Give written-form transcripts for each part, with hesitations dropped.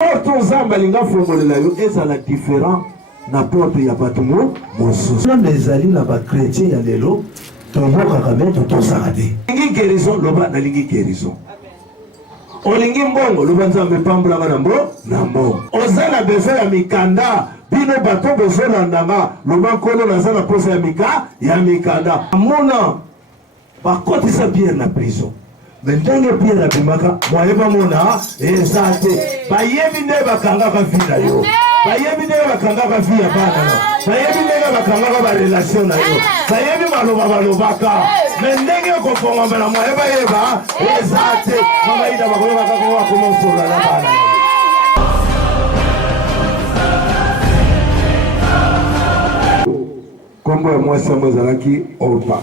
Porte nzamba linga fongolela yo ezala différent na porte ya bato mosusu. Ezali na ba chrétien ya lelo toboka kameto tosaka te. Lingi guérison loba na lingi guérison. Olingi mbongo loba nzambe pambula na mbongo. Ozala besoin ya mikanda bino bato besoin ndanga loba kono nazala posa ya mikanda. Mona bakotisa bien na prison. Mentenge Pierre abimaka moyeba mona ezate bayebi nde bakanga ka vida yo bayebi nde bakanga ka via bana bayebi nde bakanga ka relation na yo bayebi balobaka mentenge ko fonga bana moyeba yeba ezate mama ida bakoba ka ko sola la bana. Kombo ya mwasi mwazalaki Orpa.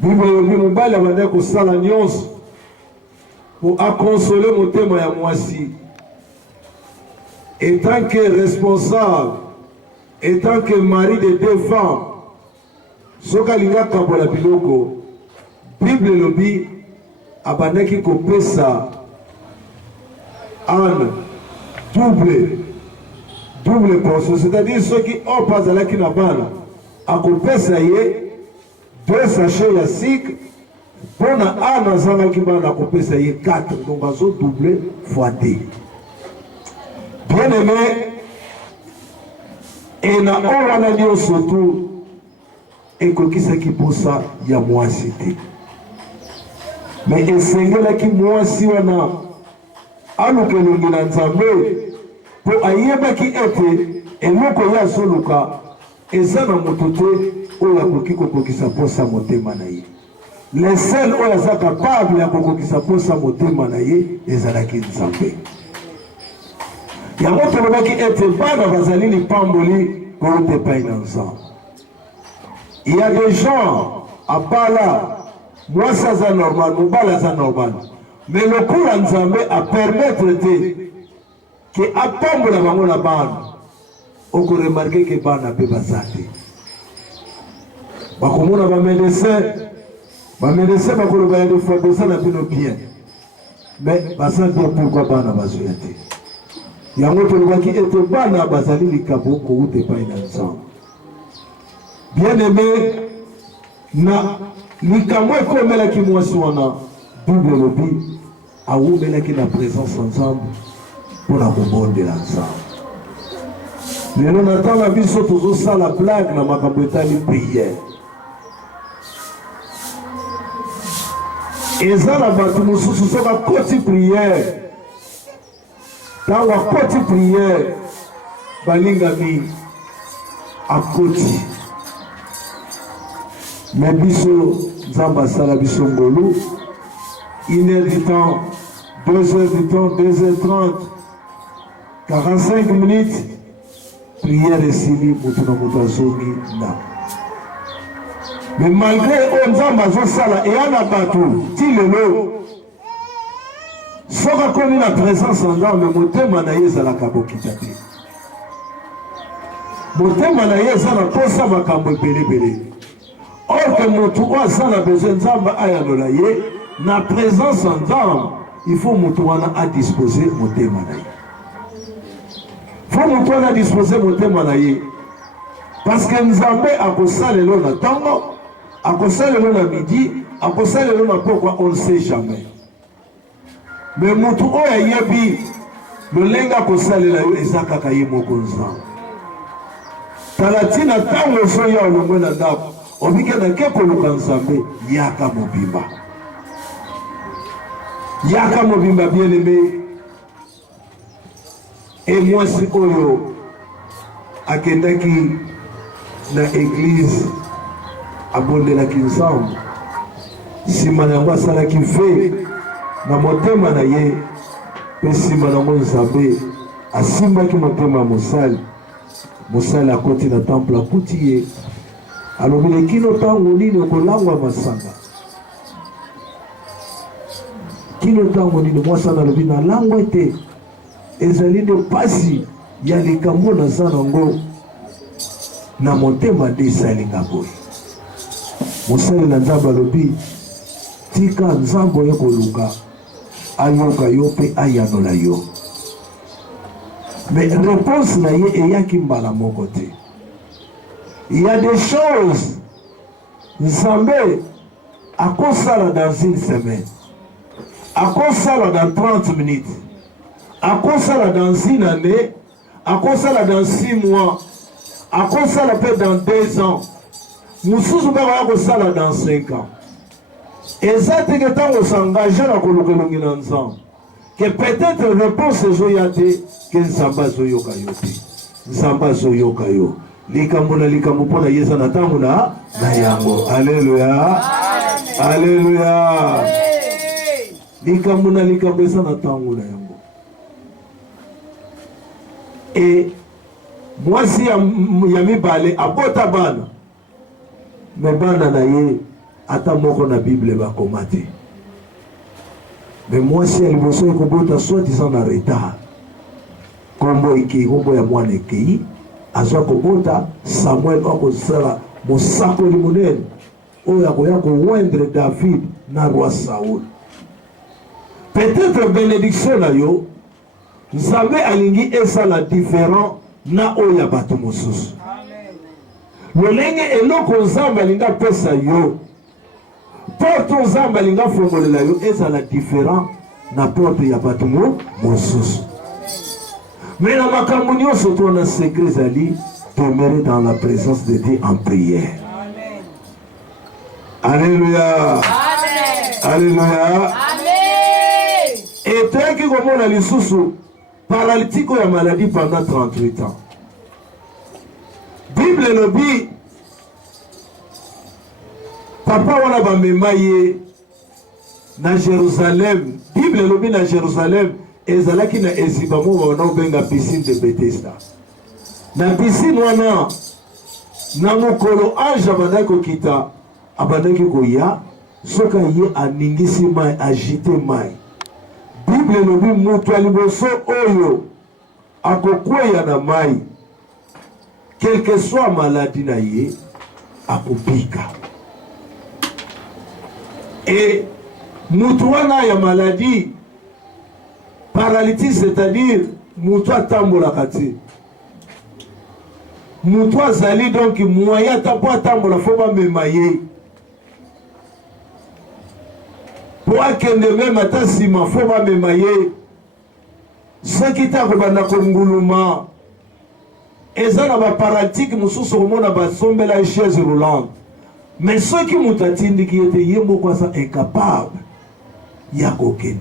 Bible dit mobali abandaki kosala nyonso pour consoler motema ya mwasi. En tant que responsable, en tant que mari de deux femmes, soki alinga kabola biloko, Bible lobi abandaki kopesa Anne double portion, c'est-à-dire soki Orpa azalaki na bana akopesa ye 2 sachets ya sucre pona Anne azalaki bana kopesa ye 4, donc azo double fois 2. Bien aimé, et na owana nyonso tu ekokisaki posa ya mwasi te, mais esengelaki mwasi wana aluka elongi na Nzambe po ayebaki ete eloko ye azoluka eza na moto te oyo akoki kokokisa posa motema na ye. Le seul oyo aza capable ya kokokisa posa motema na ye ezalaki Nzambe. Yango tolobaki ete bana bazali lipamboli koyote epai na Nzambe. Il y a des gens abala mwasi aza normal, mobali aza normal, mais lokola Nzambe a permettre te ke apambola bango na bana, oko remarquer ke bana pe baza te. Bakomona ba médecin bakoloba de fois de ça na bino bien, mais basa bien pourquoi bana bazoya te. Yango tolobaki ete bana bazali likabo kouta epai na Nzambe. Bien aimé, na likambo ekomelaki mwasi wana, Bible lobi awumelaki na présence ya Nzambe mpona kobondela Nzambe. Lelo natala biso tozosala blague na makambo etali prière. Ezala bato mosusu soki akoti prière, ntango akoti prière balingami akoti, mais biso Nzambe asala biso ngolu 1 heure du temps, 2 heures du temps, 2h30, 45 minutes prière esili mutu na mutu azongi na. Mais malgré Nzambe azosala eyana bato ti lelo soki akomi na présence ya Nzambe motema na ye ezalaka bokita te. Motema na ye eza na posa makambo ebelebele. Or que motu oyo aza na besoin Nzambe ayanola ye na présence ya Nzambe, il faut motu wana adisposer motema na ye. Faut motu wana adisposer motema na ye, parce que Nzambe akosalelo na ntango, akosalelo na midi, akosalelo na pokwa, on ne sait jamais. Mais motu oyo ayebi lolenge akosalela yo eza kaka ye moko Nzambe. Tala ntina ntango ozoya olongwe na ndako obike nake koluka Nzambe, yaka mobimba. Yaka mobimba bien aimé. Et mwasi oyo akendaki na église abondelaki Nzambe, nsima na yango asalaki fe na motema na ye, mpe nsima nango Nzambe asimbaki motema ya mosali akoti na temple akuti ye alobile kino ntango nini okolangwa masanga, kino ntango nini mwasi alobi nalangwa te, ezali nde pasi ya likambo naza nango na motema nde esalinga boye. Mosali na Nzambe alobi tika Nzambe oyo koluka ayoka yo pe ayanola yo. Mais réponse na ye eyaki mbala moko te. Il y a des choses Nzambe akosala dans une semaine, akosala dans 30 minutes, akosala dans une année, akosala dans 6 mois, akosala peut dans 2 ans, mususu mpe akosala dans 5 ans. Eza te ke ntango s'engage na koluka elongi na Nzambe ke peut-être réponse ezoya te ke Nzambe azoyoka yo te. Nzambe azoyoka yo likambo na likambo mpo na ye eza na ntango na yango. Alleluya, alleluya. Likambo na likambo eza na ntango na yango. E mwasi ya mibale abota bana, me bana na ye ata moko na Bible bakoma te. Me mwasi ya liboso ekobota soi-disant na retard, kombo ekei, kombo ya mwana ekei, azwa kobota Samuel akozala mosakoli monene oyo akoya kowendre David na roi Saoul. Peut-être bénédiction na yo Nzambe alingi esala différent na oyo ya bato mosusu. Lolenge eloko Nzambe alinga pesa yo, porte Nzambe alinga fongolela yo ezala différent na porte ya bato mosusu. Mais la makambo nyonso to na secret zali demeurer dans la présence de Dieu en prière. Alléluia. Alléluia. Et toi qui komona lisusu paralytique ya maladie pendant 38 ans. Bible lobi papa wana bamema ye na Jérusalem. Bible lobi na Jérusalem ezalaki na ezibamo wana obenga piscine de Bethesda. Na piscine wana na mokolo ange abandaki kokita, abandaki koya, soka ye aningisi mai, agite mai. Bible lobi mutu ya liboso oyo akokweya na mai, quel que soit maladie na ye akobika. Et mutu wana ya maladie paralytique, c'est-à-dire mutu atambolaka te, mutu azali donc moyen tapo atambola fo bamema ye po akende meme ata nsima fo bamema ye, soki ta kobanda konguluma. Eza na baparalytique mosusu komona basombela chaise roulante, mais soki mutu atindiki ye te ye moko aza incapable ya kokende.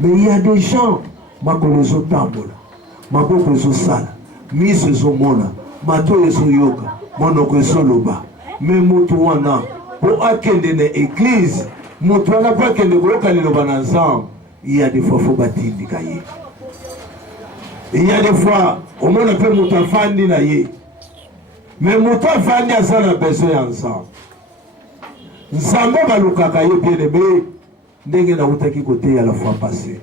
Mais il y a des gens, makolo ezotambola, maboko ezosala, miso ezomona, mato ezoyoka, monoko ezoloba. Mais mutu wana po akende na église, mutu wana po akende koyoka liloba na Nzambe, il y a des fois fo batindika ye. Il y a des fois omona pe mutu afandi na ye, mais mutu afandi aza na besoin ya Nzambe. Nzambe balukaka ye bien-aimé ndenge na utaki kote ya la fois passée.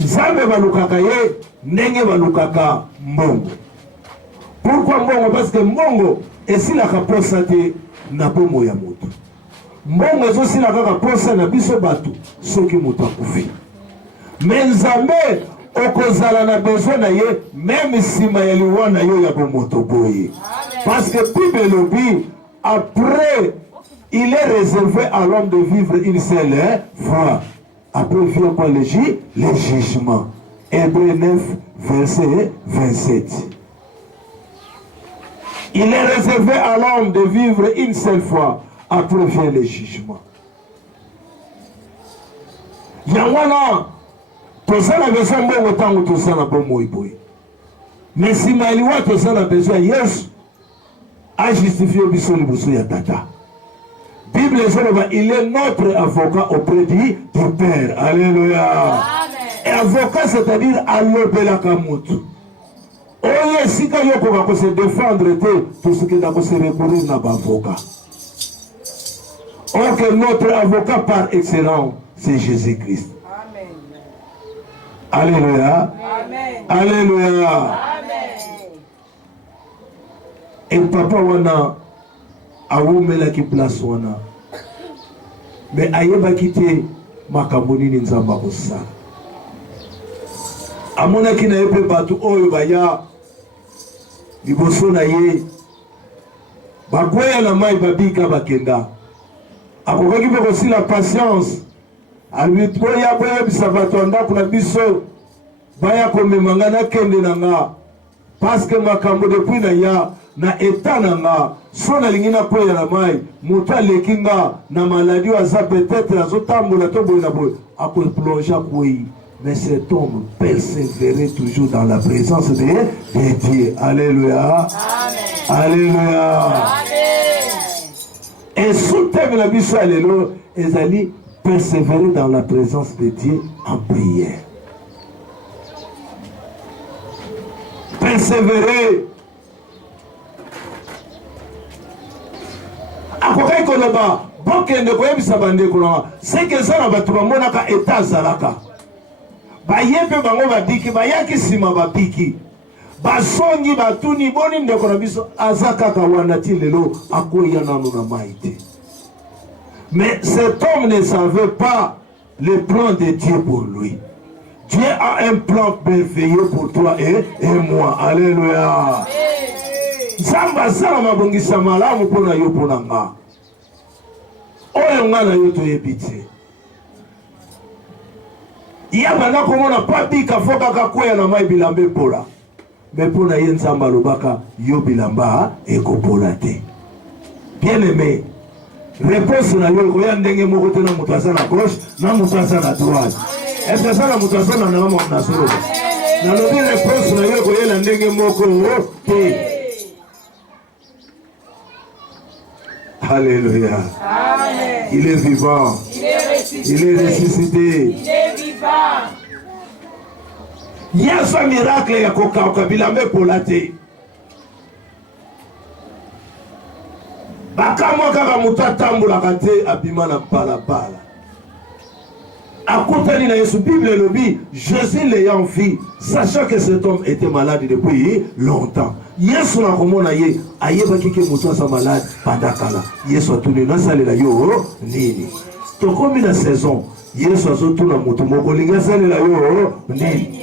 Nzambe balukaka ye ndenge balukaka mbongo. Pourquoi mbongo? Parce que mbongo esilaka posa te na bomo ya moto. Mbongo ezosila kaka posa na biso bato soki moto akufi. Mais Nzambe okozala na besoin na ye même sima ya liwa na yo ya bomoto boye. Parce que Bible lobi après il est réservé à l'homme de vivre une seule fois. Après vient quoi le jugement. Hébreux 9, verset 27. Il est réservé à l'homme de vivre une seule fois. Après vient le jugement. Yangwana, toza na besoin mbongo tango toza na bomo iboye. Mais si maliwa toza na besoin Yesu a justifié biso liboso ya tata. Bible il est notre avocat auprès du Père. Alléluia. Et avocat, c'est-à-dire alobela kamutu. Oye sika yoko va se défendre tout ce qui n'a pas se recourir n'a pas avocat. Or que notre avocat par excellence, c'est Jésus-Christ. Alléluia. Alléluia. Et papa wana awumela ki place wana. Mais ayeba kite makambo nini nzamba kosala. Amonaki na ye mpe bato oyo baya liboso na ye bakweya na mai babika bakenda. Akokaki mpe kosila patience alwi boya boyebisa bato ya ndako na biso baya komemanga nakende na nga paske makambo depuis na ya na eta na nga so nalingi nakweya na mai moto aleki nga na maladi oyo aza peut-être azotambola to boye na boye akoplonge akwei. Mais cet homme persévérait toujours dans la présence de Dieu. Alléluia. Amen. Alléluia. Amen. Et sous thème la Bible, alléluia, ils allaient persévérer dans la présence de Dieu en prière. Persévérer. Akokai koloba, bokende koyebisa bande kolonga. C'est que ça na batu bamonaka état zalaka. Bayepe bango babiki bayaki sima babiki basongi batuni boni ndeko na biso azaka kawana ti lelo akoya nanu na maite. Mais cet homme ne savait pas le plan de Dieu pour lui. Dieu a un plan merveilleux pour toi et moi. Alléluia. Zamba sala mabongisa malamu pona yo pona nga oyo nga na yo toyebite. Yabana komona papi kafoka kakweya na mai bilambe pola. Mais pour na yenzamba lobaka yo bilamba ekopola te. Bien aimé, réponse na yo koya ndenge moko te na mutu aza na gauche na mutu aza na droite. Est-ce que ça na mutu aza na ngamo na solo? Na lobi réponse na yo koya ndenge moko te. Alléluia. Amen. Il est vivant. Il est ressuscité. Il est vivant. Il y a ce miracle ya kokauka bilambe polate. Bakamwa kaka muta tambula kate abima na balabala. Akutani na Yesu, Bible lobi, Jésus l'ayant vu, sachant que cet homme était malade depuis longtemps. Yesu na komona ye, ayeba kike mutu sa malade pandakala. Yesu atuni na salela yo nini. Tokomi na saison, Yesu azotuna mutu moko linga salela yo nini.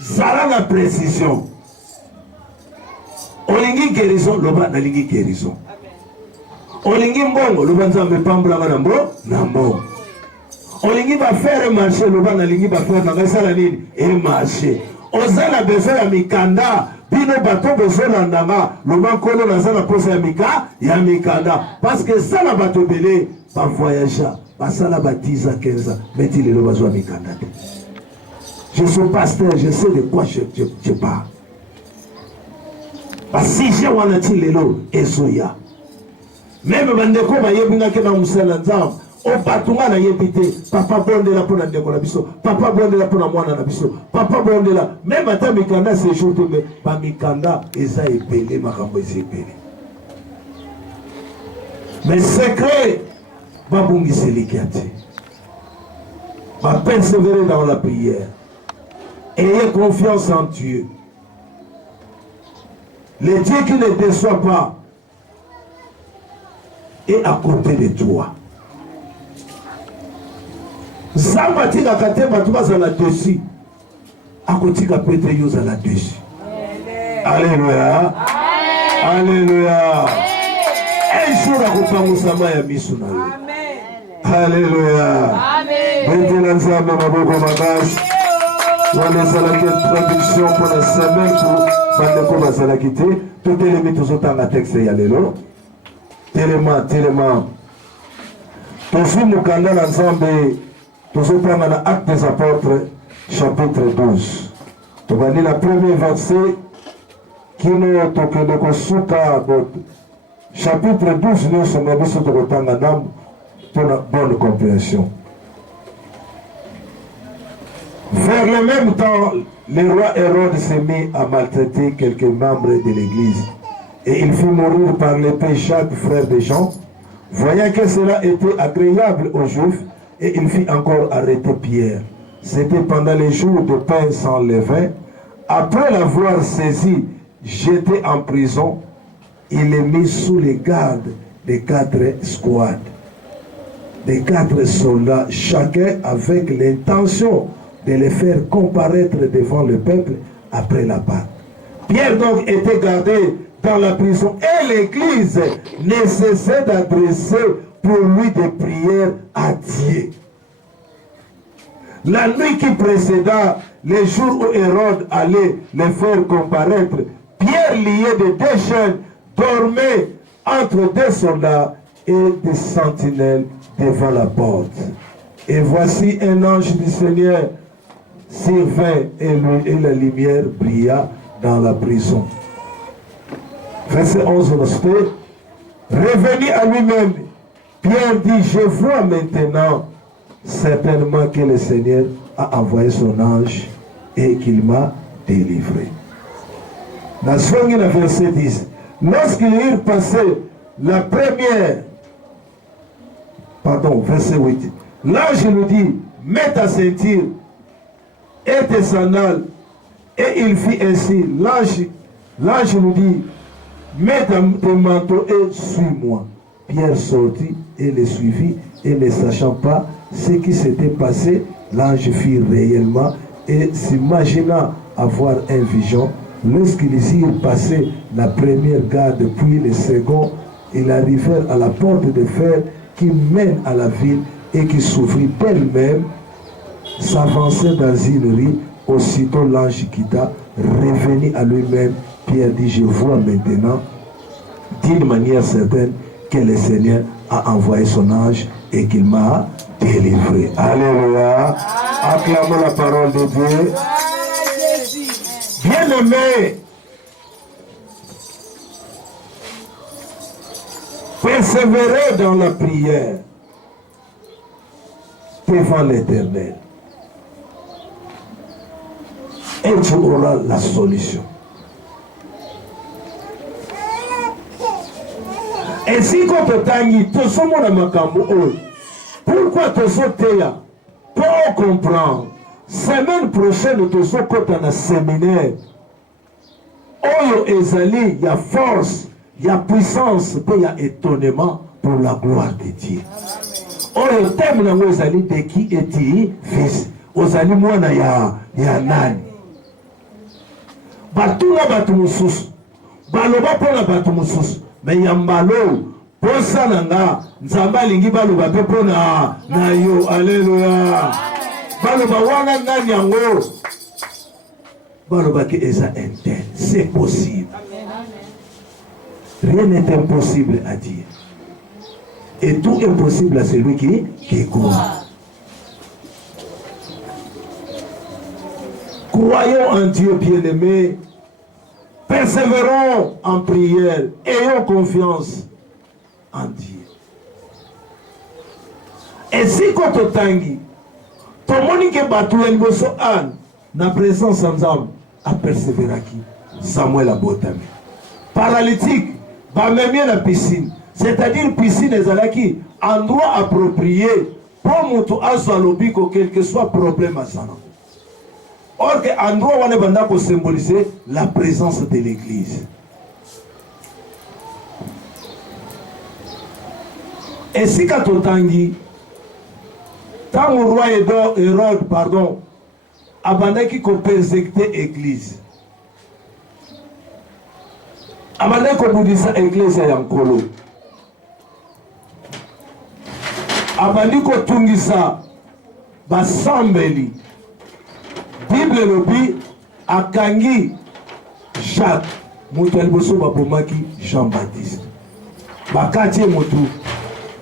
Zala na précision. Olingi guérison, loba na lingi guérison. Olingi mbongo, loba nzambe pambula na mbongo. Olingi ba faire marché, loba na lingi ba faire na sala nini e marché. Ozala besoin ya mikanda, bino bato besoin na ndanga, loba kono na zala posa ya mikanda. Parce que ça na bato belé, ba voyageur, ba sala ba 10 à 15 ans, mais il est le besoin mikanda. Je suis pasteur, je sais de quoi je parle. Parce que si j'ai wana ti lelo esoya. Même bandeko ba yebina ke na musala nzam. O batunga na yebite papa bondela pona ndeko na biso papa bondela pona mwana na biso papa bondela même ata mikanda ce jour te me ba mikanda eza epele makambo eza epele. Mais secret ba bungisi likiate ba persévérer dans la prière. Ayez confiance en Dieu. Le Dieu qui ne déçoit pas est à côté de toi. Zambatika kateba tubaza la dessus. Akotika pete yoza la dessus. Alléluia. Alléluia. Un jour akopangusa ya misu na yo. Alléluia. Maintenant nzambe maboko makasi. Wana ezalaki introduction pour la semaine pour bandeko bazalaki te. Totelemi tozotanga texte ya lelo. Telema. Tozwi mokanda na nzambe. Nous dans l'acte des apôtres, chapitre 12. Tu vas lire le premier verset qui nous chapitre 12, nous sommes pour la bonne compréhension. Vers le même temps, le roi Hérode s'est mis à maltraiter quelques membres de l'église et il fit mourir par l'épée Jacques, frère de Jean. Voyant que cela était agréable aux Juifs, et il fit encore arrêter Pierre. C'était pendant les jours de pain sans levain. Après l'avoir saisi, jeté en prison, il est mis sous les gardes des 4 squads. des 4 soldats, chacun avec l'intention de les faire comparaître devant le peuple après la Pâque. Pierre donc était gardé dans la prison et l'Église ne cessait d'adresser pour lui des prières à Dieu. La nuit qui précéda, les jours où Hérode allait les faire comparaître, Pierre, lié de 2 chaînes, dormait entre 2 soldats et des sentinelles devant la porte. Et voici un ange du Seigneur survint et la lumière brilla dans la prison. Verset 11, revenu à lui-même, Pierre dit, je vois maintenant certainement que le Seigneur a envoyé son ange et qu'il m'a délivré. Dans le verset 10, lorsqu'ils eurent passé la première, verset 8, l'ange lui dit, mets ta ceinture et tes sandales, et il fit ainsi. L'ange lui dit, mets tes manteaux et suis-moi. Pierre sortit et le suivit, et ne sachant pas ce qui s'était passé, l'ange fit réellement et s'imagina avoir un vision. Lorsqu'ils eurent passé la première garde puis le second, ils arrivèrent à la porte de fer qui mène à la ville et qui s'ouvrit d'elle-même, s'avançait dans une rue. Aussitôt l'ange quitta, revenu à lui-même. Pierre dit, je vois maintenant d'une manière certaine que le Seigneur a envoyé son ange et qu'il m'a délivré. Alléluia. Acclamons la parole de Dieu. Bien-aimés, persévérez dans la prière devant l'Éternel. Et tu auras la solution. Et si quand tu tangi, tu sommes dans ma cambo, pourquoi tu sommes là? Pour comprendre. Semaine prochaine, tu sommes dans un séminaire. Oyo ezali, il y a force, il y a puissance, il y a étonnement pour la gloire de Dieu. Oyo thème na ezali de qui est-il fils? Ozali mwana ya nani? Batuna batu mususu. Baloba pona batu mususu. Mais yambalo posa nanga nzamba lingi baloba pe pona na yo. Alléluia. Baloba wana nani yango? Baloba ki eza interne. C'est possible. Rien n'est impossible à dire. Et tout est possible à celui qui croit. Croyons en Dieu bien-aimé. Persévérons en prière. Ayons confiance en Dieu. Et si quand tu tangi, ton monique batoué l'bosso an, na présence ensemble, a persévérer qui? Samuel a botami. Paralytique, va même la piscine. C'est-à-dire piscine ezalaki, endroit approprié pour mutu aswa lobiko quel que soit problème à ça. Or que endroit où on est pour symboliser la présence de l'église. Et si Katotangi, tant le roi Hérode, abandaki ko persécuter l'église. Abandaki ko boudisa l'église ya nkolo. Abandaki ko tungisa basambeli. Bible lobi akangi Jacques mutu aliboso bapomaki Jean-Baptiste bakati mutu.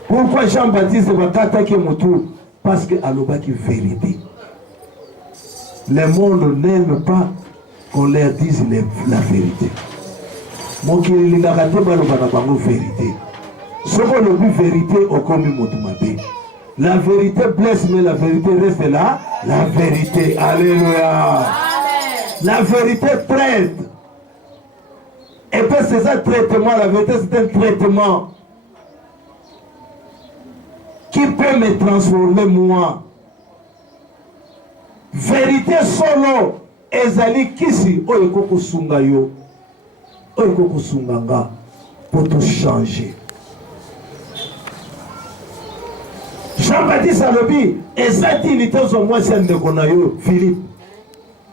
Pourquoi Jean-Baptiste bakataki mutu? Parce que alobaki vérité. Le monde n'aime pas qu'on leur dise la vérité. Mokili lingaka te baloba na bango vérité. Soko lobi vérité okomi mutu mabe. La vérité blesse, mais la vérité reste là. La vérité. Alléluia. Amen. La vérité traite. Et puis c'est ça traitement. La vérité c'est un traitement qui peut me transformer moi. Vérité solo. Ezali kisi. Oyeko kusunga yo. Oyeko kusunganga. Pour tout changer. Jean-Baptiste alobi ezati nitozo mwasi ya ndeko na yo Philippe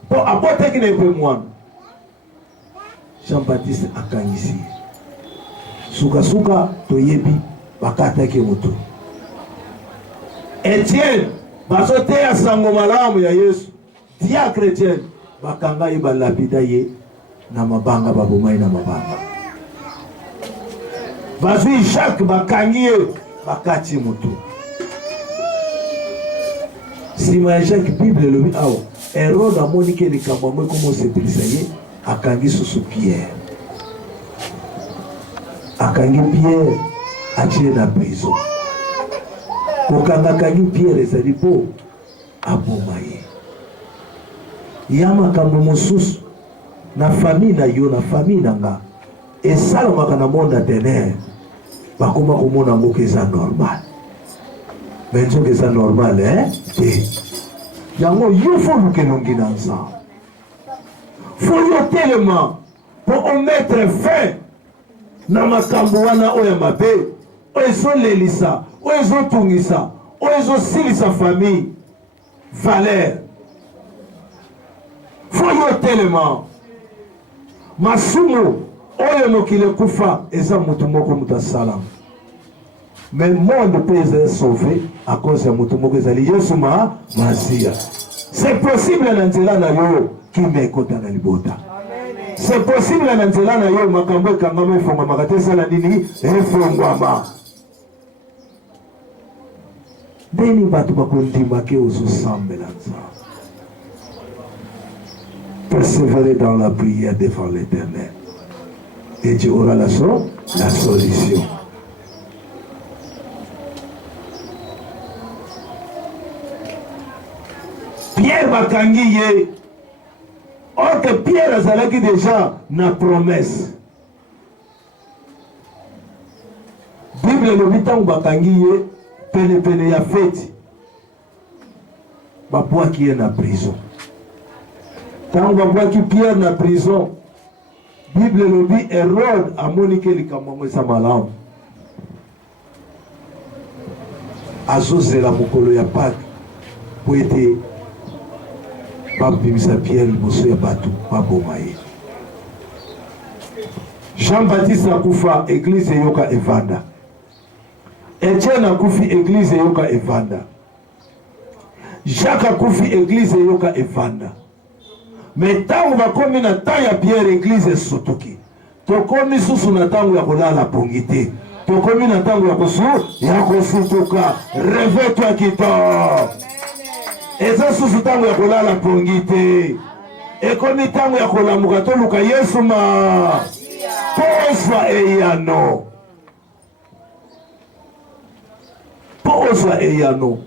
po apoteki na epe mwana. Jean-Baptiste akangisi suka toyebi bakataki moto. Etienne basote ya sango malamu ya Yesu diacre Etienne bakanga ye balapida ye na mabanga babomai na mabanga. Bazui Jacques bakangi ye bakati moto. Sima ya Jacques Bible lobi awa Herode amoni ke likambo mwe komo sepelisa ye akangi susu Pierre. Akangi Pierre atie na prison. Kokanga kangi Pierre ezali po aboma ye. Ya makambo mosusu na famille na yo na famille nanga esalamaka na monde atener bakoma komona ngo keza normal. Mais nzoka eza normal te. Yango yo fo luke nongi na nzambe. Faut yo tellement pour on mettre fin na makambo wana oya mabe oyo ezolelisa oyo ezotungisa oyo ezosilisa famille valeur. Faut yo tellement masumu oyo mokili kufa eza mutu moko mutasala. Mais le monde peut être sauvé à cause de mutu moko ezali Yesu Masia. C'est possible na nzela na yo qui mekota na libota. C'est possible na nzela na yo makambo ekangama efonga makatesa na nini efongwama. Deni batu bakondima ke ozosambela nzambe. Persévérer dans la prière devant l'Éternel. Et tu auras la solution. Pierre bakangi ye. Or que Pierre azalaki déjà na promesse. Bible lobi tango bakangi ye pene ya fête. Babwaki ye na prison. Tango babwaki Pierre na prison. Bible lobi Herode amoni ke likambo mwesa malamu. Azozela mokolo ya Pâques po ete babimisa Pierre liboso ya batu baboma ye. Jean-Baptiste akufa église yoka evanda. Etienne akufi église yoka evanda. Jacques akufi église yoka evanda. Mais tango bakomi na temps ya Pierre église sotoki. Tokomi susu na tango ya kolala pongite. Tokomi na tango ya kosutuka. Réveille-toi kitoko. Eza susu tango ya kolala pongite. Ekomi tango ya kolamuka toluka Yesu Posa eyano. Posa eyano.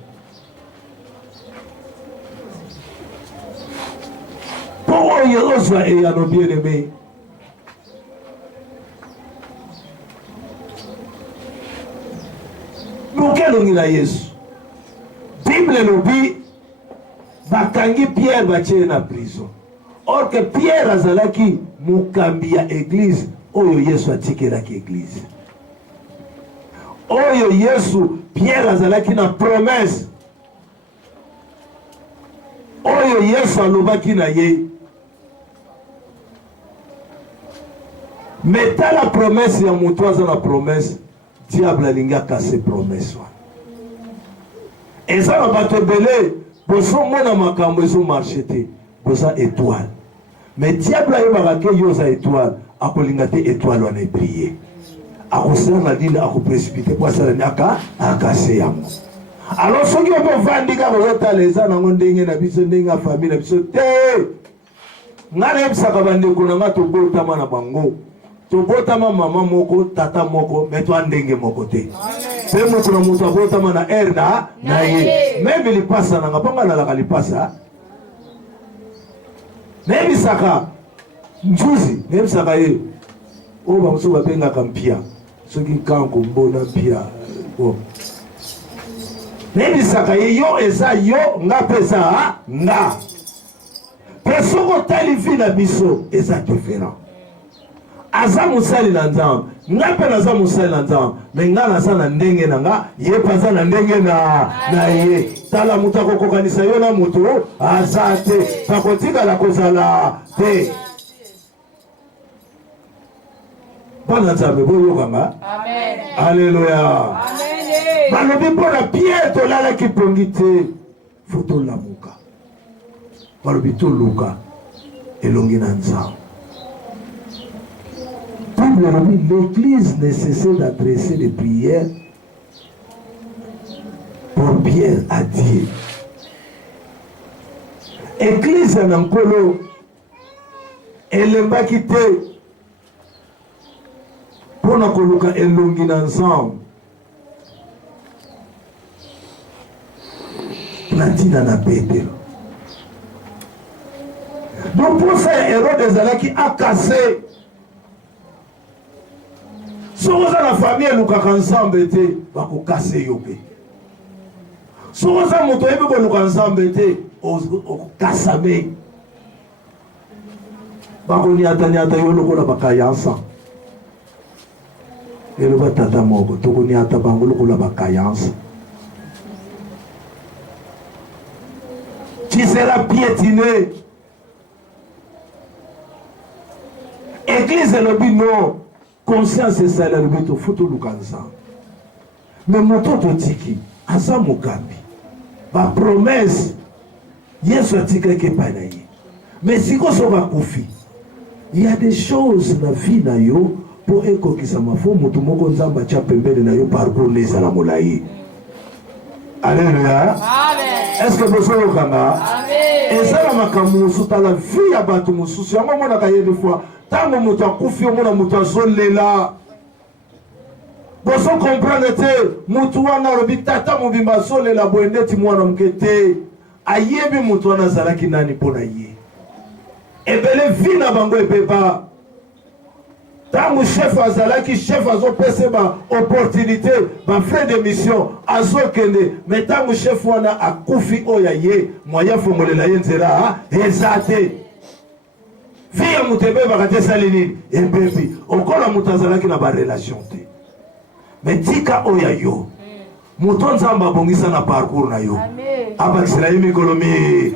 Posa eyano bien-aimé. Nukelongi na Yesu. Bible lobi bakangi Pierre batie na prison. Or que Pierre azalaki mukambi ya église oyo Yesu atikelaki église. Oyo Yesu Pierre azalaki na promesse. Oyo Yesu alobaki na ye. Mais ta la promesse ya mutu aza na promesse, diable alinga kase promesse wa. Eza na bato ebele boso mona makambo ezo marché te boza étoile. Mais diable ayebaka ke yo za étoile akolinga te étoile wana ebriller. Akosala na dina akoprécipiter po asala ni akase yango. Alors soki okovandi kaka ozotala eza nango ndenge na biso ndenge ya famille na biso te. Nga nayebisaka bandeko na nga tobotama na bango. Tobotama mama moko tata moko mais toi ndenge moko te. Pe moto na moto abotama na air na ye. Même lipasa nanga panga nalaka lipasa. Nebisaka njuzi nebisaka ye. O ba muso babengaka mpia. Soki kanko mbona mpia. Nebisaka ye yo eza yo nga pesa nga. Pesoko tali vi na biso eza différent. Aza musali na nzambe nga mpe naza mosali na nzambe me nga naza na ndenge na nga ye mpe aza na ndenge na ye. Tala moto akokokanisa yo na moto aza te, bakotikala kozala te. Bana nzambe boyokanga. Alleluya. Balobi mpona Pierre tolalaki pongi te, fo tolamuka. Balobi toluka elongi na nzambe. L'église nécessaire d'adresser des prières pour bien à Dieu. Église en Ankolo, elle m'a quitté pour nous coloquer elongi ensemble. Platina na Pétero. Donc pour ça, Hérode Zalaki a cassé. Si vous avez la famille, vous avez ensemble, vous avez cassé yope. Si vous avez moto, vous avez ensemble, vous avez cassé. Vous avez atteint yolo la bakayansa. Et le batata mogo, vous avez atteint la bakayansa. Tu seras piétiné. Église est le but non. Conscience et ça, le but au photo lukanza. Mais mon toto tiki, asa mukambi. Ma promesse, yesu atika ke panaye. Mais si ko so ba kufi, il y a des choses na vie na yo pour ekokisa mafo mutu moko nzamba cha pembele na yo parcours neza la molai. Alléluia. Amen. Est-ce que vous savez kanga? Amen. Et ça la makamu suta la vie ya batu mususu. Yango mona kaye des fois. Tango mutu akufi omona mutu azolela. Boso comprendre te mutu wana robi tata mubimba azolela boendeti mwana mkete. Ayebi mutu wana zalaki nani pona ye. Ebele vina bango ebeba. Tango chef azalaki chef azopese ba opportunité ba frais de mission azokende mais tango chef wana akufi oya ye moya fongolela ye nzela ezate via mutebe bakate salini ebebi okola mutazalaki na ba relation te mais tika oya yo muto nzamba bongisa na parcours na yo abakisela ye mikolomi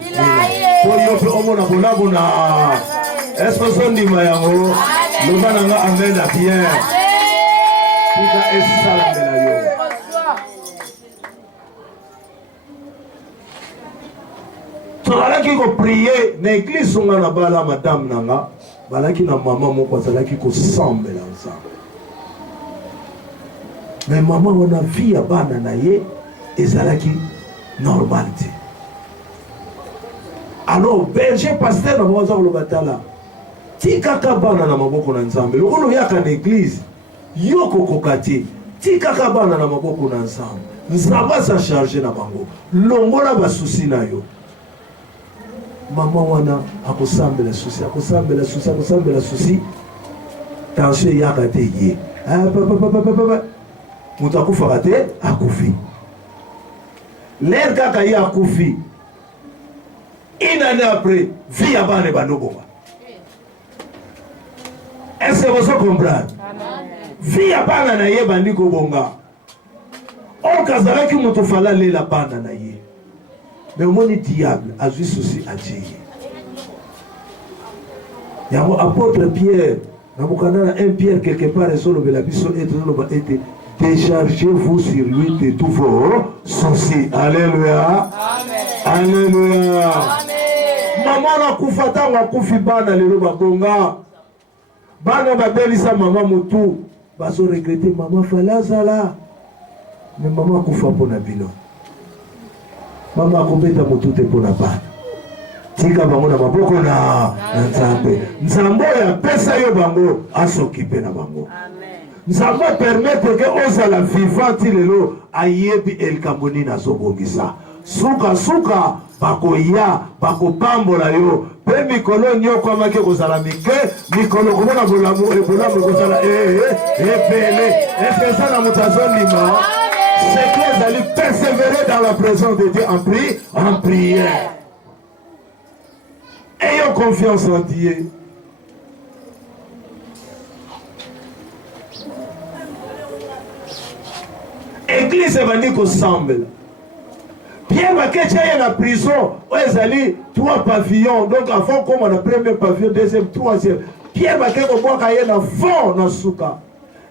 po yo pe omona bolabona est-ce que son ndima yango loba nanga amen à bien tika esalamela yo tozalaki koprier na église onga na bala madame nanga balaki na mama moko azalaki kosambela ensemble mais mama wana vie ya bana na ye ezalaki normal te. Alors berger pasteur na mwaza koloba tala tikaka bana na maboko na nzambe lokolo yaka na église yoko kokati tikaka bana na maboko na nzambe nzamba sa charger na bango longola basusi na yo. Mama wana akosambela susi akosambela susi tension yaka te ye papa mutu akufaka te akufi l'air kaka ye akufi une année après vie ya bana banobonga. Est-ce que vous comprenez? Vie ya bana na ye bandi kobonga o kazalaki mutu fala lela bana na ye mais au monde diable a vu souci à Dieu. Il y a un apôtre Pierre, un Pierre quelque part, et sur le Bélabiso, et déchargez-vous sur lui de tous vos soucis. Alléluia. Amen. Alléluia. Amen. Maman na kufata wa kufi bana lelo bakonga. Bana babelisa maman mutu. Baso regretter maman falazala. Mais maman kufa pona bino. Mama akobeta motute mpona bana tika bango na maboko na nzambe nzambe ya pesa yo bango asokipe na bango nzambe permettre ke ozala vivante lelo ayebi elikambo nini azobongisa suka bakoya bakopambola yo mpe mikolo nyoko amaki kozala mike mikolo komona bolamu kozala ebele eske eza na moto azondima. C'est qu'ils allaient persévérer dans la présence de Dieu en prière. Ayons confiance en Dieu. Église evandi kosemble. Pierre Makecha est en prison. Ezali 3 pavillons. Donc avant comme on a premier pavillon, deuxième, troisième. Pierre Makecha est dans fond dans souka.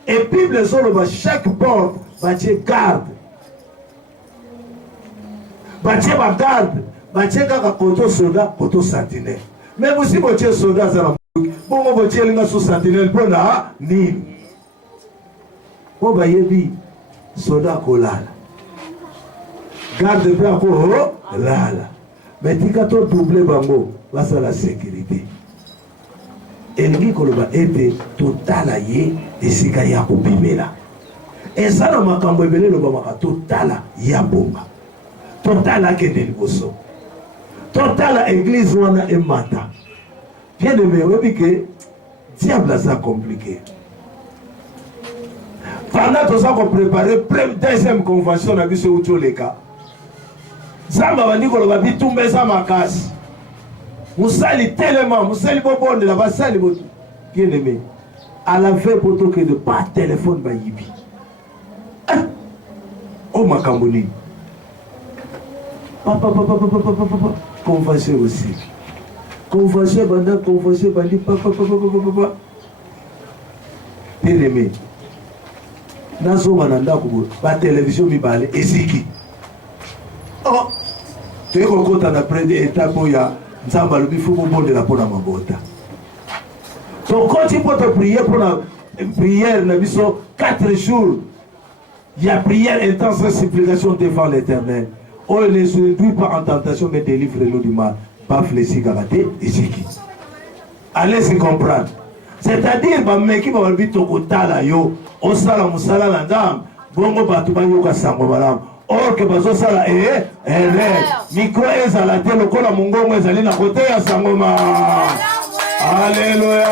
Et puis les autres, chaque porte, bâtir garde. Bâtir ma garde. Bâtir kaka koto soldat, koto sentinelle. Mais aussi bâtir soldat ça. Bon bâtir linga sous sentinelle pour na ni. Bon ba yebi soldat kolala. Garde bien encore là. Mais tu as tout doublé bango, c'est la sécurité. Et lui koloba était total aye et c'est qu'il y a bimela. Et ça na makambo ebele lo ba total ya bomba. Total a kende liboso. Total a église wana e mata. Bien aimé, oui que diable ça compliqué. Pendant tout ça qu'on préparait deuxième convention na biso utoleka. Zamba bandiko loba bitumbeza makasi. Musali tellement, musali bobonde la basali botu. Bien aimé. À la veille plutôt que de pas téléphone ba yibi. Oh makamboni. Papa. Convention aussi. Convention banda convention bandi papa. Bien aimé. Nazo mananda ko ba télévision mi balé esiki. Oh. Tu es content d'après des étapes où il y a il faut que la pour mabota. Donc quand tu peux te prier pour la prière, 4 jours, il y a prière intense et supplication devant l'Éternel. Oh, ne se réduit pas en tentation, mais délivre-nous du mal. Pas fléchi karaté et siki. Allez-y comprendre. C'est-à-dire, qui va dire que yo, au sala musala landam, bongo batuba yoka sango balam. Or que bazo sala micro ezala te lokola mungongo ezali na kote ya sangoma. Alléluia.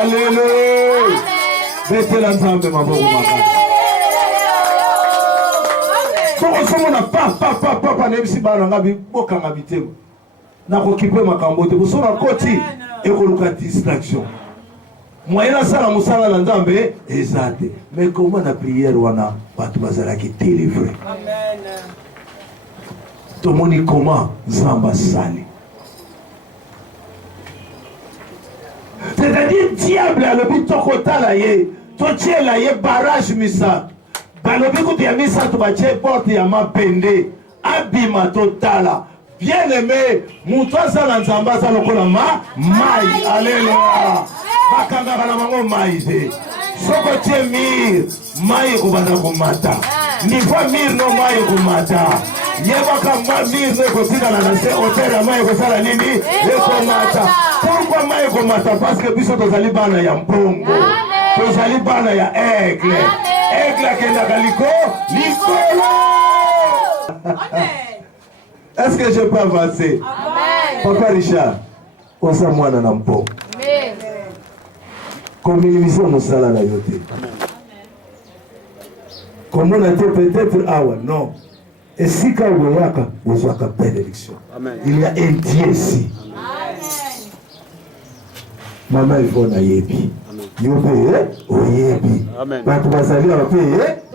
Alléluia. Betela nzambe maboko makasi. Pour somo na papa nebisi bana ngabi bokanga bitego. Na kokipe makambo te bosona koti ekoluka distraction. Moyena sala musala na nzambe ezate. Mais comment la prière wana batu bazala ki délivré. Amen. To moni comment nzamba sali. C'est-à-dire diable a le but tokota la ye, to tie la ye barrage misa. Ba le but ya misa to ba tie porte ya mapende. Abima totala. Bien aimé, muto sala nzamba sala kola mai. Alléluia. Bakanga kana mango maize. Soko tie mir, mai kubanda kumata. Ni fa mir no mai kumata. Yeba kama mir no kotika na nase otera mai kosala nini? Ekomata. Pourquoi mai kumata? Parce que biso tozali bana ya mpongo. Tozali bana ya aigle. Aigle kenda kaliko likolo. Amen. Est-ce que je peux avancer? Amen. Papa Richard, osa mwana na mpongo. Amen. Communiser mon salaire à yoté. Comment on a été peut-être awa? Non. Et si quand on a une bénédiction, il y a un Dieu ici. Maman, il faut naïebi. Yobé, oyebi. Quand tu vas salir un peu,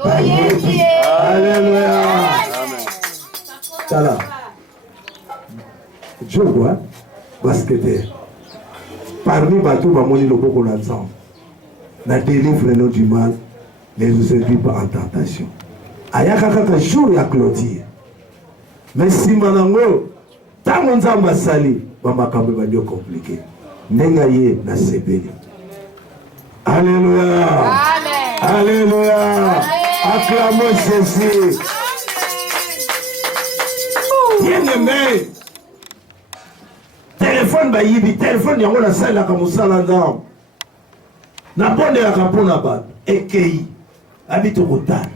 oyebi. Alléluia. Tala. Je vois, basketteur. Parmi bateaux, mamoni le beaucoup d'ensemble. Na délivre-nous du mal, ne nous séduis pas en tentation. Ayaka kaka jour ya clôture. Mais si manango, tango nzamba sali, bamakambe bandio compliqué. Nenga ye na sebeli. Alléluia. Amen. Alléluia. Acclamons Jésus. Bien-aimé. Téléphone bayibi, téléphone yango na sala ka musala ndam. Na bonde ya kapona ba ekei habito kotana.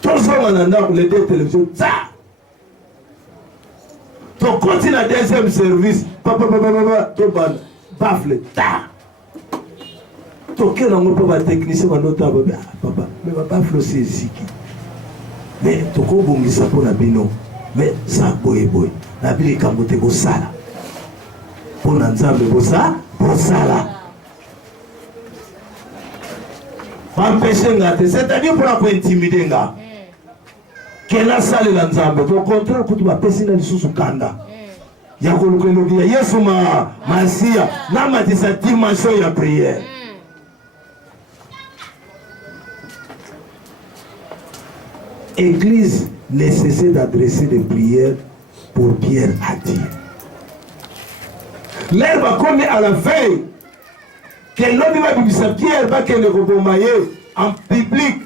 Tosoma na ndako les deux télévisions ça. To continue à deuxième service papa to ban bafle ta. To kena ngo pa technicien ba nota ba papa mais ba bafle c'est ziki. Mais to ko bongisa pona bino mais ça boy. La Bible est comme te bosala. Pour nzambe bosala. c'est-à-dire pour intimider nga. Kena sale la nzambe, au contraire kutu bapesi na lisusu kanda. Ya kolukelobi ya Yesu masia na matisa dimension ya prière. Église nécessaire d'adresser des prières pour Pierre à Dieu. L'herbe comme à la veille que l'homme va dire Pierre va qu'elle rebombaye en public.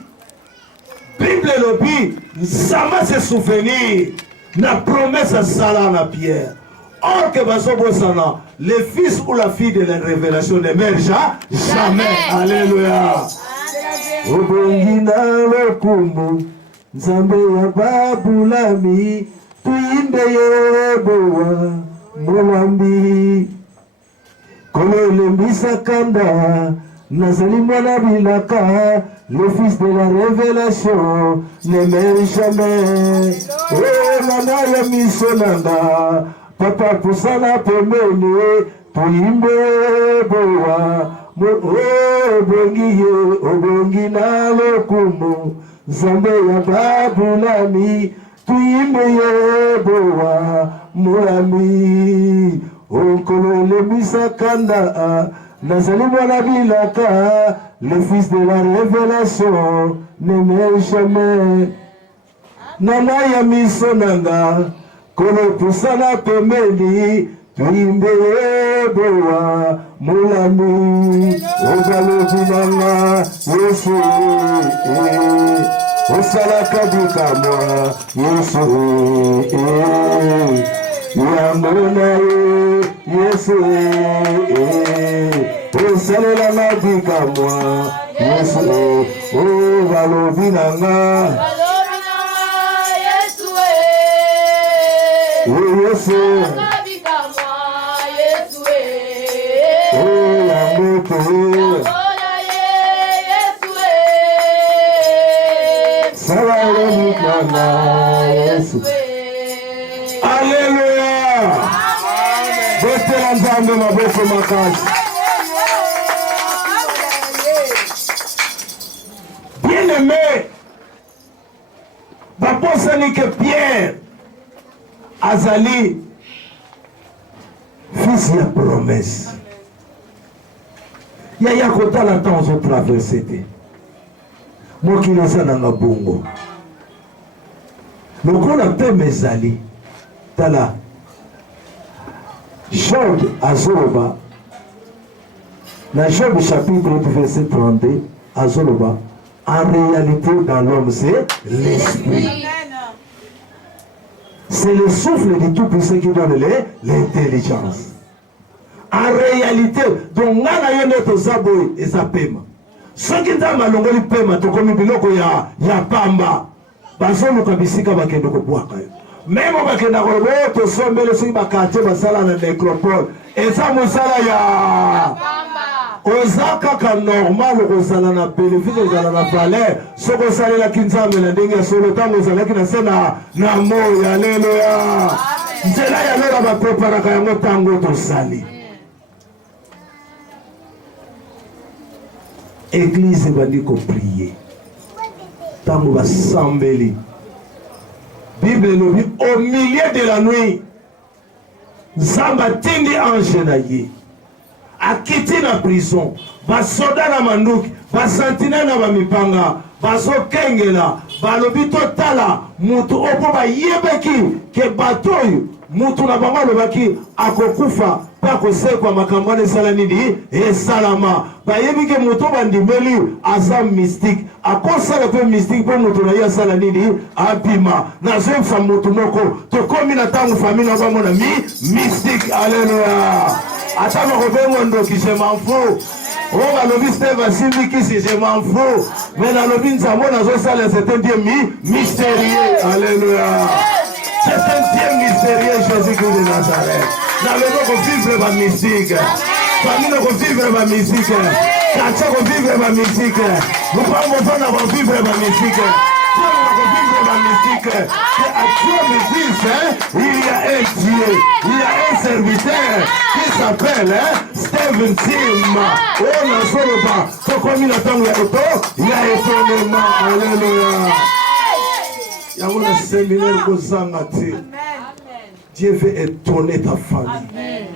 Bible lobby, ça va se souvenir la promesse à Salah à Pierre. Or que le fils ou la fille de la révélation ne meurt jamais. Alléluia. Obongina lokumu nzambe ya babulami tuimbe yebowa molambi kolele mbisa kanda nazali mwana bilaka le fils de la révélation ne meurt jamais. Oh nana ya misonanga papa pusana pembeni tuimbe yebowa obongi na lokumu nzambe ya babulami tuimbe yebowa molami onkolo lebisa kanda nazali mwana bilaka le fils de la révélation ne meurt jamais. Nana ya miso nanga kolo pusana pembeni tuimbe yebowa molami ogalobinanga Yesu osalaka bikamwa Yesu yamona Yesu osalelanga bikamwa Yesu ogalobinanga Yesu Alléluia. Botela nzambe maboko makasi. Bien aimé, baposani que Pierre azali fils ya promesse. Yaya kotala temps aux traversé te. Mokili eza nanga bongo. Lokola pe mezali tala Job azoloba na Job chapitre 8 verset 32 azoloba en réalité dans l'homme c'est l'esprit. C'est le souffle du Tout-Puissant qui donne l'intelligence. En réalité, donc ngana yone to zaboy et sa pema. Ce qui t'a malongoli pema to komi biloko ya pamba. Bazono kabisika bakendo ko bwaka yo. Même bakenda ko to sombele soki bakate basala na nécropole. Et ça musala ya pamba. Ozaka ka normal ko sala na bénéfice ozala na valeur. Soko sala la kinzambe na ndenge solo tango sala kina sena na moyo. Alléluia. Nzela ya lora ba prepara ka yango tango to sali. Église va dire qu'on prie. Tango va s'embellir. Bible nous dit au milieu de la nuit, Zamba tindi ange na ye. A quitté la prison. Va soda na manduki. Va sentina na ba mipanga. Va so kengela. Va lobi totala. Mutu opo ba yebeki. Ke batoyu. Mutu na bango lobaki. Akokufa. Pako sekwa makambane sala nini salama ba yebike muto bandimeli asa mystique akosala pe mystique pe muto na ya sala nini apima na zemfa muto moko to komi na tangu famille na bango na mystique. Alléluia. Atama ko bengo ndoki je m'en fous. On va lobi Steve Simbi qui si je m'en fous. Mais na lobi nzambo na zo sala c'est un Dieu mystérieux. Alléluia. C'est un Dieu mystérieux Jésus-Christ de Nazareth. Nous allons vivre ma musique. Famille va vivre ma musique. Quartier va vivre ma musique. Nous pouvons vivre ma musique. Nous allons vivre ma musique. musique, que à Dieu me dise, il y a un Dieu, il y a un serviteur qui s'appelle Steven Tim. Oh, la soloba, comme il attend le auto, il y a étonnement. Alléluia. Il y a un séminaire que Zangati. Dieu veut étonner ta famille.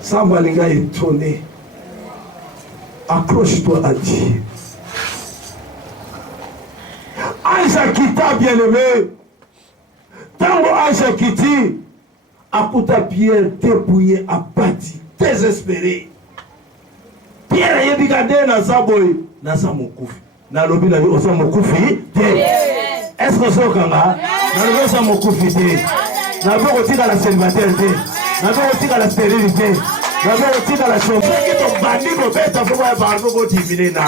Ça va les gars étonner. Accroche-toi à Dieu. Ange quitta bien-aimé. Tango ange quitti, akuta Pierre dépouillé, abattu, désespéré. Pierre a dit que na saboy, na sa mokufi. Na lobi na yo sa mokufi. Est-ce que ça kanga? Na lobi sa mokufi te. Na bo tika la célibataire te. Na bo tika la stérilité. Na bo tika la chômage. Qui to bandi ko beta fo ba ba ko timiner na.